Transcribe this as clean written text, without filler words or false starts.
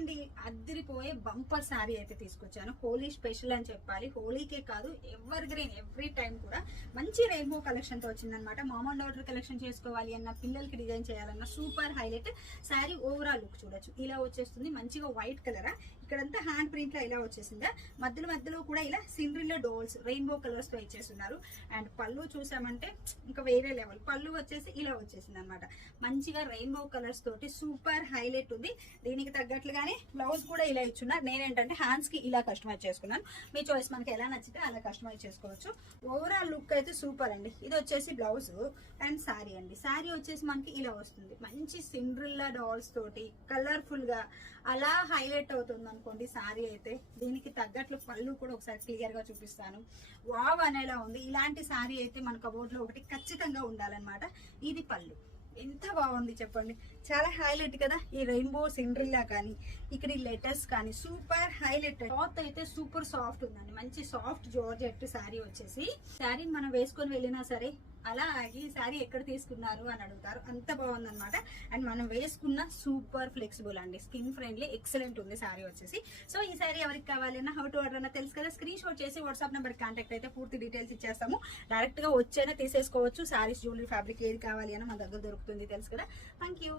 అండి, అద్దరిపోయే బంపర్ శారీ అయితే తీసుకొచ్చాను. హోలీ స్పెషల్ అని చెప్పాలి. హోలీకే కాదు, ఎవర్ గ్రీన్ ఎవ్రీ టైం కూడా మంచి రెయిన్బో కలెక్షన్ తో వచ్చిందనమాట. మామూలు ఆర్డర్ కలెక్షన్ చేసుకోవాలి అన్న, పిల్లలకి డిజైన్ చేయాలన్న super highlight sari. Overall look చూడొచ్చు, ఇలా వచ్చేస్తుంది. మంచిగా వైట్ కలర్, ఇక్కడంతా హ్యాండ్ ప్రింట్ లా ఇలా వచ్చేసిందా. మధ్యలో కూడా ఇలా సిండ్రిల్లా డోల్స్ రెయిన్బో కలర్స్ తో ఇచ్చేస్తున్నారు. అండ్ పళ్ళు చూసామంటే ఇంకా వేరే లెవెల్. పళ్ళు వచ్చేసి ఇలా వచ్చేసింది అనమాట. మంచిగా రెయిన్బో కలర్స్ తోటి సూపర్ హైలైట్ ఉంది. దీనికి తగ్గట్లుగానే బ్లౌజ్ కూడా ఇలా ఇచ్చున్నారు. నేనేంటంటే హ్యాండ్స్ కి ఇలా కస్టమైజ్ చేసుకున్నాను. మీ చాయిస్, మనకి ఎలా నచ్చితే అలా కస్టమైజ్ చేసుకోవచ్చు. ఓవరాల్ లుక్ అయితే సూపర్ అండి. ఇది వచ్చేసి బ్లౌజ్ అండ్ శారీ అండి. శారీ వచ్చేసి మనకి ఇలా వస్తుంది. మంచి సిండ్రిల్లా డాల్స్ తోటి కలర్ఫుల్ గా అలా హైలైట్ అవుతుంది అనుకోండి శారీ అయితే. దీనికి తగ్గట్లు పళ్ళు కూడా ఒకసారి క్లియర్ గా చూపిస్తాను. వావ్ అనేలా ఉంది. ఇలాంటి శారీ అయితే మన కబోర్డ్ లో ఒకటి ఖచ్చితంగా ఉండాలన్నమాట. ఇది పళ్ళు ఎంత బాగుంది చెప్పండి, చాలా హైలైట్ కదా. ఈ రెయిన్బో సిండ్రిల్లా కానీ, ఇక్కడ ఈ లెటర్స్ కానీ సూపర్ హైలైట్. క్లాత్ అయితే సూపర్ సాఫ్ట్ ఉందండి. మంచి సాఫ్ట్ జార్జెట్ శారీ వచ్చేసి. శారీని మనం వేసుకొని వెళ్ళినా సరే అలా ఈ శారీ ఎక్కడ తీసుకున్నారు అని అడుగుతారు, అంత బాగుందన్నమాట. అండ్ మనం వేసుకున్న సూపర్ ఫ్లెక్సిబుల్ అండి, స్కిన్ ఫ్రెండ్లీ, ఎక్సలెంట్ ఉంది శారీ వచ్చేసి. సో ఈ శారీ ఎవరికి కావాలన్నా, హౌ టు ఆర్డర్ అన్న తెలుసు కదా. స్క్రీన్ షాట్ చేసి వాట్సాప్ నెంబర్ కాంటాక్ట్ అయితే పూర్తి డీటెయిల్స్ ఇచ్చేస్తాము. డైరెక్ట్ గా వచ్చైనా తీసేసుకోవచ్చు. శారీస్, జ్యువెలరీ, ఫ్యాబ్రిక్ ఏది కావాలి అన్న మన దగ్గర దొరుకుతుంది, తెలుసు కదా. Thank you.